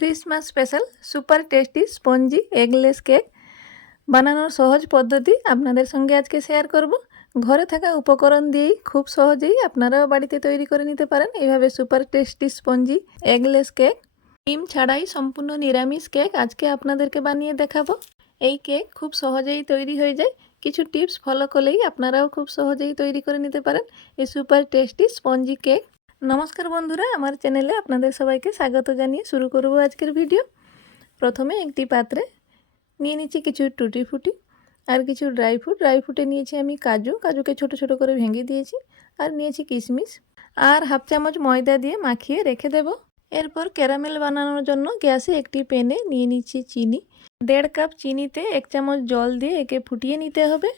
Christmas special super tasty spongy eggless cake বানানোর সহজ পদ্ধতি আপনাদের সঙ্গে আজকে শেয়ার করব। ঘরে থাকা উপকরণ দিয়েই খুব সহজেই আপনারাও বাড়িতে তৈরি করে নিতে পারেন এইভাবে super tasty spongy eggless cake. ডিম ছাড়াই সম্পূর্ণ নিরামিষ কেক আজকে আপনাদেরকে বানিয়ে দেখাবো। এই কেক খুব সহজেই তৈরি হয়ে যায়, কিছু টিপস ফলো করলেই আপনারাও খুব সহজেই তৈরি করে নিতে পারেন এই সুপার টেস্টি স্পঞ্জি কেক। নমস্কার বন্ধুরা, আমার চ্যানেলে আপনাদের সবাইকে স্বাগত জানিয়ে শুরু করব আজকের ভিডিও। প্রথমে একটি পাত্রে নিয়ে নিচ্ছি কিছু টুটি ফুটি আর কিছু ড্রাই ফ্রুটে নিয়েছি আমি কাজুকে ছোট ছোট করে ভেঙে দিয়েছি, আর নিয়েছি কিশমিশ আর হাফ চামচ ময়দা দিয়ে মাখিয়ে রেখে দেব। এরপর ক্যারামেল বানানোর জন্য গ্যাসে একটি প্যানে নিয়ে নিচ্ছি চিনি। 1.5 কাপ চিনিতে 1 চামচ জল দিয়ে একে ফুটিয়ে নিতে হবে।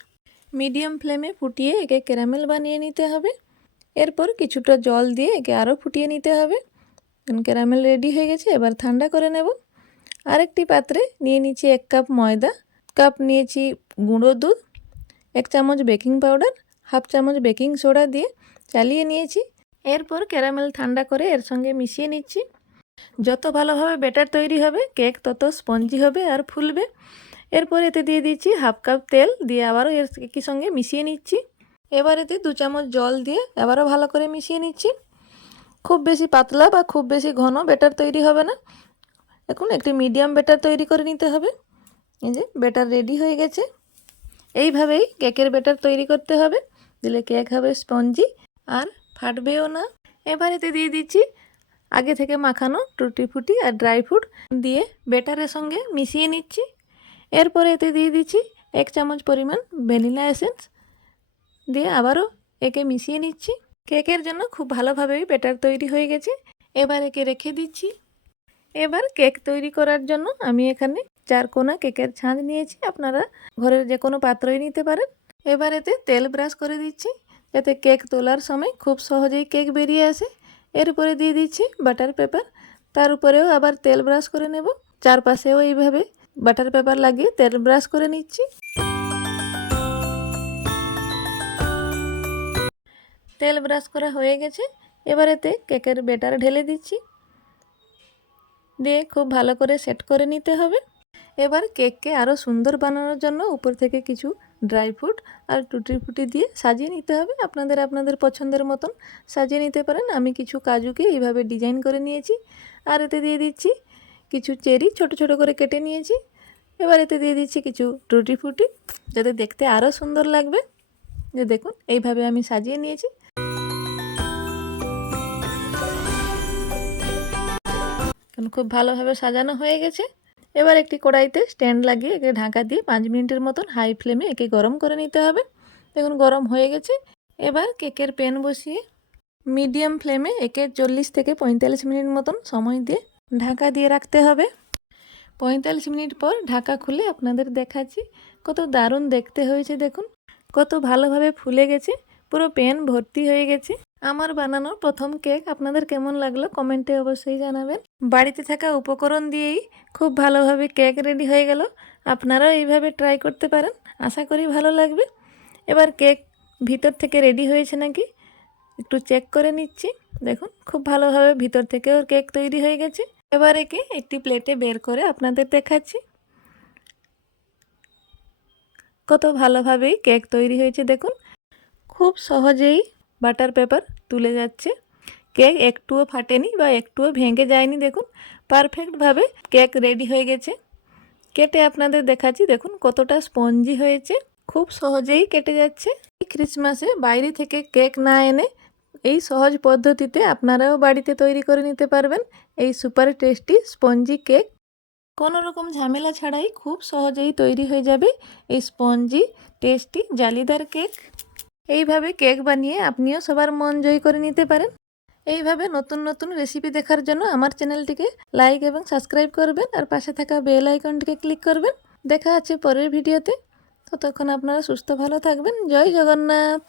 মিডিয়াম ফ্লেমে ফুটিয়ে একে ক্যারামেল বানিয়ে নিতে হবে। এরপর কিছুটা জল দিয়ে একে আরও ফুটিয়ে নিতে হবে। ক্যারামেল রেডি হয়ে গেছে, এবার ঠান্ডা করে নেব। আরেকটি পাত্রে নিয়ে নিচ্ছি 1 কাপ ময়দা, কাপ নিয়েছি গুঁড়ো দুধ, 1 চামচ বেকিং পাউডার, হাফ চামচ বেকিং সোডা দিয়ে চালিয়ে নিয়েছি। এরপর ক্যারামেল ঠান্ডা করে এর সঙ্গে মিশিয়ে নিচ্ছি। যত ভালোভাবে ব্যাটার তৈরি হবে কেক তত স্পঞ্জি হবে আর ফুলবে। এরপর এতে দিয়ে দিচ্ছি হাফ কাপ তেল দিয়ে আবারও এর একই সঙ্গে মিশিয়ে নিচ্ছি। এবার এতে 2 চামচ জল দিয়ে আবারও ভালো করে মিশিয়ে নিচ্ছি। খুব বেশি পাতলা বা খুব বেশি ঘন ব্যাটার তৈরি হবে না, এখন একটি মিডিয়াম ব্যাটার তৈরি করে নিতে হবে। এই যে ব্যাটার রেডি হয়ে গেছে। এইভাবেই কেকের ব্যাটার তৈরি করতে হবে, দিলে কেক হবে স্পঞ্জি আর ফাটবেও না। এবার এতে দিয়ে দিচ্ছি আগে থেকে মাখানো টুটি ফুটি আর ড্রাই ফ্রুট দিয়ে ব্যাটারের সঙ্গে মিশিয়ে নিচ্ছি। এরপরে এতে দিয়ে দিচ্ছি 1 চামচ পরিমাণ ভ্যানিলা এসেন্স দিয়ে আবারও একে মিশিয়ে নিচ্ছি। কেকের জন্য খুব ভালোভাবেই ব্যাটার তৈরি হয়ে গেছে, এবার একে রেখে দিচ্ছি। এবার কেক তৈরি করার জন্য আমি এখানে 4 কোনা কেকের ছাঁচ নিয়েছি, আপনারা ঘরের যে কোনো পাত্রই নিতে পারেন। এবার এতে তেল ব্রাশ করে দিচ্ছি যাতে কেক তোলার সময় খুব সহজেই কেক বেরিয়ে আসে। এর উপরে দিয়ে দিচ্ছি বাটার পেপার, তার উপরেও আবার তেল ব্রাশ করে নেব। চারপাশেও এইভাবে বাটার পেপার লাগিয়ে তেল ব্রাশ করে নিচ্ছি। তেল ব্রাশ করা হয়ে গেছে, এবার এতে কেকের ব্যাটার ঢেলে দিচ্ছি, দিয়ে খুব ভালো করে সেট করে নিতে হবে। এবার কেককে আরও সুন্দর বানানোর জন্য উপর থেকে কিছু ড্রাই ফ্রুট আর টুটি ফুটি দিয়ে সাজিয়ে নিতে হবে। আপনাদের পছন্দের মতন সাজিয়ে নিতে পারেন। আমি কিছু কাজুকে এইভাবে ডিজাইন করে নিয়েছি, আর এতে দিয়ে দিচ্ছি কিছু চেরি ছোট ছোট করে কেটে নিয়েছি। এবার এতে দিয়ে দিচ্ছি কিছু টুটি ফুটি যাতে দেখতে আরও সুন্দর লাগবে। যে দেখুন এইভাবে আমি সাজিয়ে নিয়েছি। খুব ভালোভাবে সাজানো হয়ে গেছে। এবার একটি কড়াইতে স্ট্যান্ড লাগিয়ে একে ঢাকা দিয়ে 5 মিনিটের মতন হাই ফ্লেমে একে গরম করে নিতে হবে। দেখুন গরম হয়ে গেছে। এবার কেকের প্যান বসিয়ে মিডিয়াম ফ্লেমে একে 40 থেকে 45 মিনিট মতন সময় দিয়ে ঢাকা দিয়ে রাখতে হবে। 45 মিনিট পর ঢাকা খুলে আপনাদের দেখাচ্ছি কত দারুণ দেখতে হয়েছে। দেখুন কত ভালোভাবে ফুলে গেছে, পুরো প্যান ভর্তি হয়ে গেছে। আমার বানানো প্রথম কেক আপনাদের কেমন লাগলো কমেন্টে অবশ্যই জানাবেন। বাড়িতে থাকা উপকরণ দিয়েই খুব ভালোভাবে কেক রেডি হয়ে গেল। আপনারাও এইভাবে ট্রাই করতে পারেন, আশা করি ভালো লাগবে। এবার কেক ভিতর থেকে রেডি হয়েছে নাকি একটু চেক করে নিচ্ছি। দেখুন খুব ভালোভাবে ভিতর থেকেও কেক তৈরি হয়ে গেছে। এবার একে একটি প্লেটে বের করে আপনাদের দেখাচ্ছি কত ভালোভাবেই কেক তৈরি হয়েছে। দেখুন খুব সহজেই বাটার পেপার তুলে যাচ্ছে, কেক একটুও ফাটেনি বা একটুও ভেঙে যায়নি। দেখুন পারফেক্টভাবে কেক রেডি হয়ে গেছে। কেটে আপনাদের দেখাচ্ছি দেখুন কতটা স্পঞ্জি হয়েছে, খুব সহজেই কেটে যাচ্ছে। এই ক্রিসমাসে বাইরে থেকে কেক না এনে এই সহজ পদ্ধতিতে আপনারাও বাড়িতে তৈরি করে নিতে পারবেন এই সুপার টেস্টি স্পঞ্জি কেক। কোনো রকম ঝামেলা ছাড়াই খুব সহজেই তৈরি হয়ে যাবে এই স্পঞ্জি টেস্টি জালিদার কেক। এইভাবে কেক বানিয়ে আপনিও সবার মন জয় করে নিতে পারেন। এইভাবে নতুন নতুন রেসিপি দেখার জন্য আমার চ্যানেলটিকে লাইক এবং সাবস্ক্রাইব করবেন, আর পাশে থাকা বেল আইকনটিকে ক্লিক করবেন। দেখা আছে পরের ভিডিওতে, ততক্ষণ আপনারা সুস্থ ভালো থাকবেন। জয় জগন্নাথ।